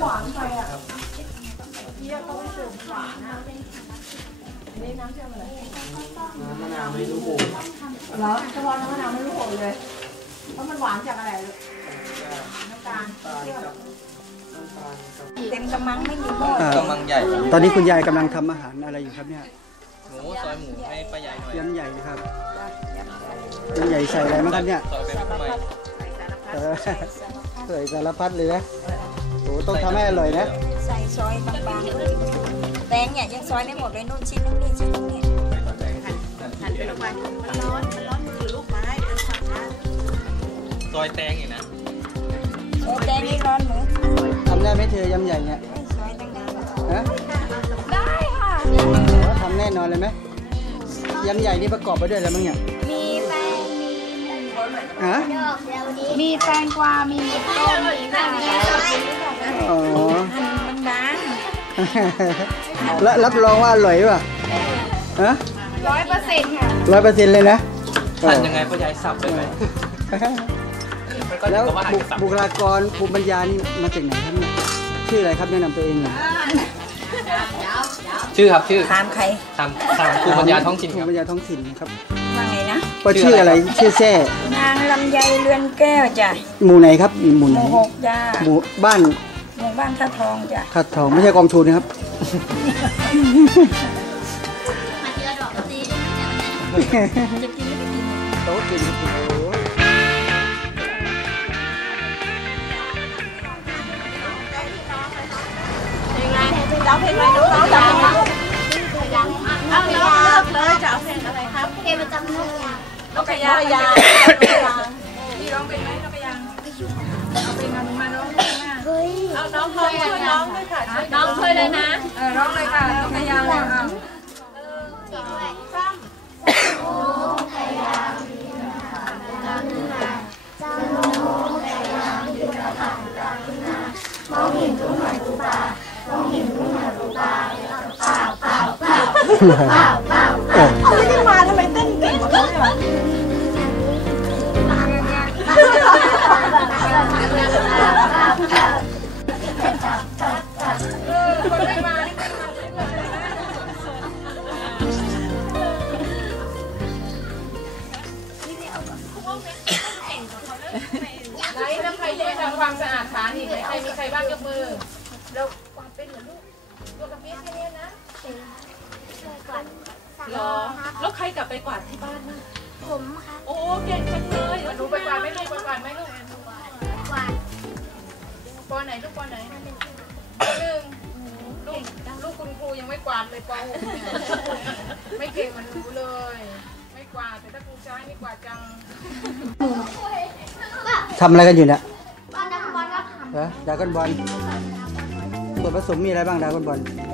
หวานไปอะเพี่ต้องไม่เสิร์หวานนะนี่น้ำเชื่อมอะไรน้ำมะนาวไม่รู้โหเหรอเฉพาะน้ำมะนาวไม่รู้ผลเลย เพราะมันหวานจากอะไรลูกน้ำตาลเต็มกระมังไม่มีหม้อกำลังใหญ่ ตอนนี้คุณยายกำลังทำอาหารอะไรอยู่ครับเนี่ยหมูซอยหมูให้ป้าใหญ่หน่อยยำใหญ่นะครับยำใหญ่ใส่อะไรบ้าครับเนี่ยซอยไปไม่ทำไมเอใส่สารพัดเลยนะ โอ้ต้องทำให้อร่อยนะ ใส่ซอยบางๆแตงเนี่ยยังซอยไม่หมดเลยนู่นชิ้นนึงนี่ชิ้นนึงนี่ซอยแตงอีกนะซอยแตงนี่ร้อนหมูทำได้ไหมเธอยำใหญ่เนี่ยไม่ซอยตั้งนานแล้วฮะได้ค่ะทำแน่นอนเลยไหมยำใหญ่นี่ประกอบไปด้วยอะไรบ้างเนี่ยมีแตงมีฮะมีแตงกวา มีต้มมีข้าว อ๋อมันบางแล้วรับรองว่าอร่อยป่ะฮะร้อยเปอร์เซ็นต์ค่ะร้อยเปอร์เซ็นต์เลยนะหั่นยังไงป้าใหญ่สับเลยไหมมันก็แล้วจะว่าหั่นบุกับสับบุคลากรภูมิปัญญานี่มาจากไหนครับเนี่ยชื่ออะไรครับแนะนำตัวเองหน่อยชื่อครับชื่อถามใครตามตามภูมิปัญญาท้องถิ่นภูคมิรับปัญญาท้องถิ่นนะครับว่าไงนะว่าชื่ออะไรชื่อแท้นางลำไยเรือนแก้วจ้ะหมู่ไหนครับหมู่หไหนมู่หกจ้ะหมู่บ้าน หมู่บ้านท่าทองจ้ะขัดทองไม่ใช่กองทุนนะครับจะกินหรือไม่กินโต๊ะกินโอ้โหเราเพลงอะไรลูกเราจำเอาเอาเลือกเลยจะเอาเพลงอะไรครับเพลงประจำโลกอย่างนกกระยางยางพี่ร้องเป็นไหมนกกระยางเอาเพลงมามาร้องเพลงมา เฮ้ยเอาน้องช่วยน้องด้วยค่ะน้องช่วยเลยนะ เออร้องเลยค่ะนกกระยางเลยอะไม่ เหรอแล้วใครกลับไปกวาดที่บ้านบ้างผมครับโอ้เก่งจังเลยหนูไปกวาดไหมลูกไปกวาดไหมลูกกวาดปอไหนลูกปอไหนปอหนึ่งลูกลูกคุณครูยังไม่กวาดเลยปอหกเนี่ยไม่เก่งเหมันรู้เลย ไม่กวาดแต่ถ้าครูใช้ไม่กวาดจังทำอะไรกันอยู่เนี่ยตอนนักบอลก็ทำเหรอดราก้อนบอลส่วนผสมมีอะไรบ้างดราก้อนบอลมีลำล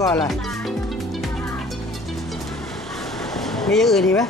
ก็อะไร มีอย่างอื่นอีกไหม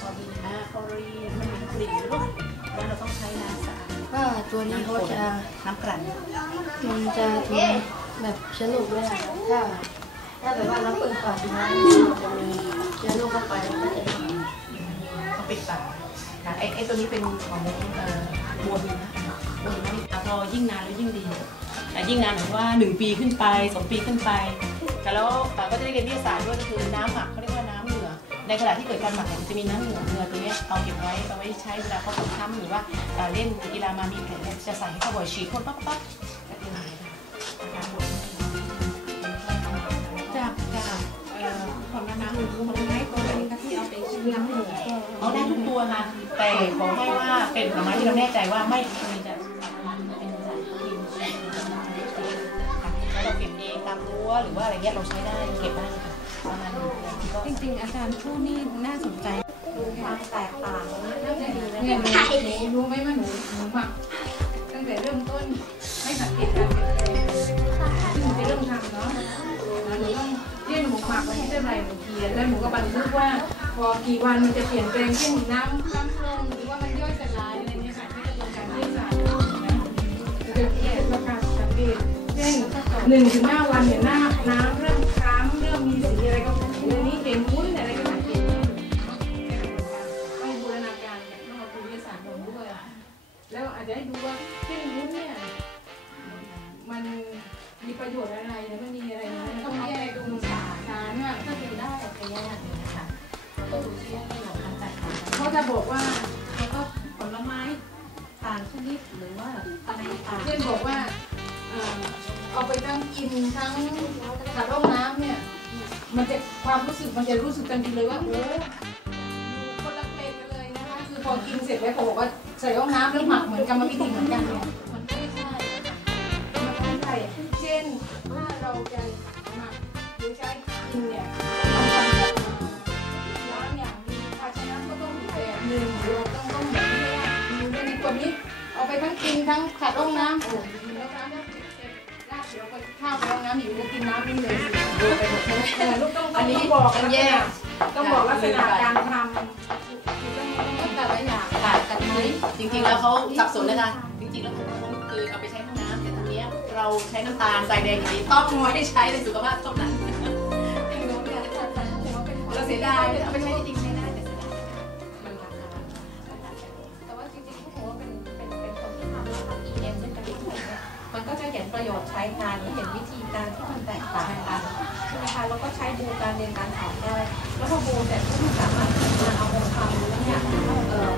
คลอรีนนะคลอรีนมันมีกลิ่นลูกแล้วเราต้องใช้น้ำสะอาดก็ตัวนี้เขาจะน้ำกลั่นมันจะทนแบบเชื้อโรคด้วยถ้าถ้าแบบว่าเราเปิดฝาทิ้งไว้จะมีเชื้อโรคเข้าไปแล้วก็จะต้องปิดฝานะไอ้ไอ้ตัวนี้เป็นของบัวหินนะบัวหินไม่พอยิ่งนานแล้วยิ่งดีแต่ยิ่งนานหมายถึงว่า 1 ปีขึ้นไปสองปีขึ้นไป แต่แล้วปาก็จะได้เรียนวิทยาศาสตร์ด้วยก็คือน้ำหมักเขาเรียก ในขณะที่เกิดการหมักเนี่ยมันจะมีน้ำเหงื่อเหงื่อตัวนี้เอาเก็บไว้เอาไว้ใช้เวลาเขาตกช้ำหรือว่าเล่นกีฬามามีแผลเนี่ยจะใส่ให้เขาบ่อยฉีดพ่นปั๊บปั๊บก็คือหายจากจากของน้ำหนึ่งไข้ตัวนี้ก็ที่เอาไปชิมน้ำหนึ่งเอาได้ทุกตัวค่ะแต่ขอให้ว่าเป็นผลไม้ที่เราแน่ใจว่าไม่มีจะเป็นสารพิษเราเก็บเองตามรั้วหรือว่าอะไรเงี้ยเราใช้ได้เก็บได้ค่ะ จริงๆ อาจารย์พูดนี่น่าสนใจดูความแตกต่างน่าจะดีนะเนี่ยหนูหนูรู้ไหมว่าหนูหนูหมักตั้งแต่เริ่มต้นไม่สังเกตการเปลี่ยนแปลงซึ่งหนูจะเริ่มทำเนาะแล้วหนูต้องเรียนหนูหมักวันที่เท่าไหร่หนูเขียนแล้วหนูก็บันทึกว่าพอกี่วันมันจะเปลี่ยนแปลงเช่นน้ำน้ำลงหรือว่ามันย่อยสลายอะไรเนี่ยค่ะที่จะเป็นการวิทยาศาสตร์นะจะเขียนประกาศสังเกตเช่นหนึ่งถึงห้าวันเนี่ยหน้าน้ำเริ่มคล้ำเริ่ มีสีอะไรก็เรื่องนี้เห็นวุ้นอะไรก็เกตเนี่ยไม่บูรณาการเนี่ยต้องมาคุยวิทยาศาสตร์ลงด้วยแล้วอาจจะให้ดูว่าเส้นวุ้นเนี่ยมันมีประโยชน์อะไรแล้วมันมีอะไรนะมันต้องแยกดูสารสารว่าถ้าดูได้แต่แยกเลยนะคะก็ดูที่ประโยชน์ทางแตกต่างกันเขาจะบอกว่าแล้วก็ผลไม้ต่างชนิดหรือว่าอะไรต่างเช่นบอกว่าเออเอาไปทั้งกินทั้งขัดร่องน้ำเนี่ย มันจะความรู้สึกมันจะรู้สึกกันดีเลยว่าโอ้คนละเพลงกันเลยนะคะคือพอกินเสร็จแล้วเขาบอกว่าใส่ร่องน้ำแล้วหมักเหมือนกรรมวิธีเหมือนกันเนี่ยมันไม่ใช่มันไม่ใช่เช่นถ้าเราจะหมักหรือใช้กินเนี่ยมันทำจากน้ำอย่างมีภาชนะก็ต้องแบบหนึ่งเราต้องต้องแบบนี้ว่ามีในขวดนี้เอาไปทั้งกินทั้งขัดร่องน้ำโอ้ยแล้วน้ำแล้วเสร็จลาดเดี๋ยวไปข้าวไปร่องน้ำอยู่ก็กินน้ำนี่เลย ดูไปหมดเลยเออลูกต้องต้องต้องบอกกันแยกต้องบอกลักษณะการทำคือต้องต้องแต่ละอย่างค่ะกันไหมจริงๆแล้วเขาสับสนเลยค่ะจริงๆแล้วผมคือเอาไปใช้ห้องน้ำแต่ตรงเนี้ยเราใช้น้ำตาลใส่แดงอย่างนี้ต้องไม่ให้ใช้ในสุขภาพเท่านั้นเราเสียดายเอาไปใช้จริงๆใช้ได้แต่เสียดายมันราคาแต่ว่าจริงๆผู้หัวเป็นเป็นเป็นคนที่ทำแล้วทำ EM ด้วยกันเนี่ยมันก็จะเห็นประโยชน์ใช้งานและเห็นวิธี การที่มันแตกต่างกันใช่ไหมคะแล้วก็ใช้บูการเรียนการสอนได้ แล้วพอบูเสร็จก็สามารถมาเอาองค์ความรู้เนี่ยเอ่อ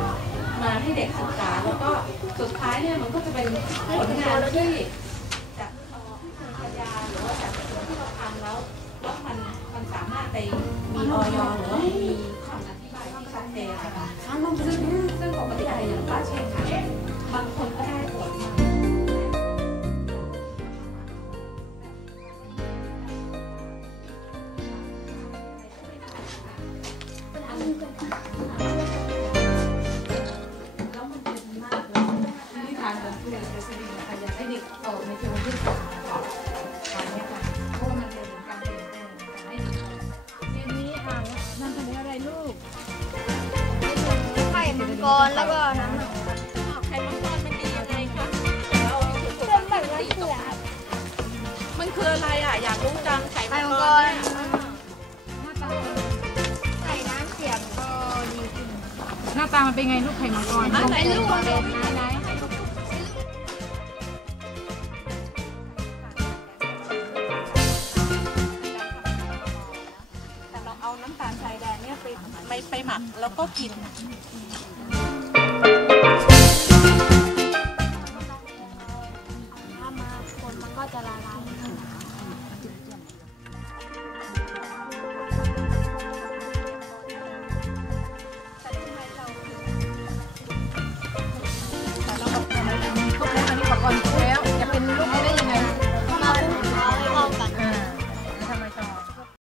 มาให้เด็กศึกษาแล้วก็สุดท้ายเนี่ยมันก็จะเป็นผลงานที่จากเอ่ที่คุณพยาหรือว่าจากสิ่งที่เราทำแล้วแล้วมันมันสามารถไปมีออยหรือว่า กรแล้วก็น้ำหนักไข่มังกรมันดียังไงคะเป็นแบบว่าเสือมันคืออะไรอะ อยากรู้จังไข่ไข่มังมังกกร หน้าตามันเป็นไงลูกไข่มังกรใส่ลูกไหนๆแต่เราเอาน้ำตาลทรายแดงเนี่ยไปไปไปหมักแล้วก็กินถ้ามาคนมันก็จะละลาย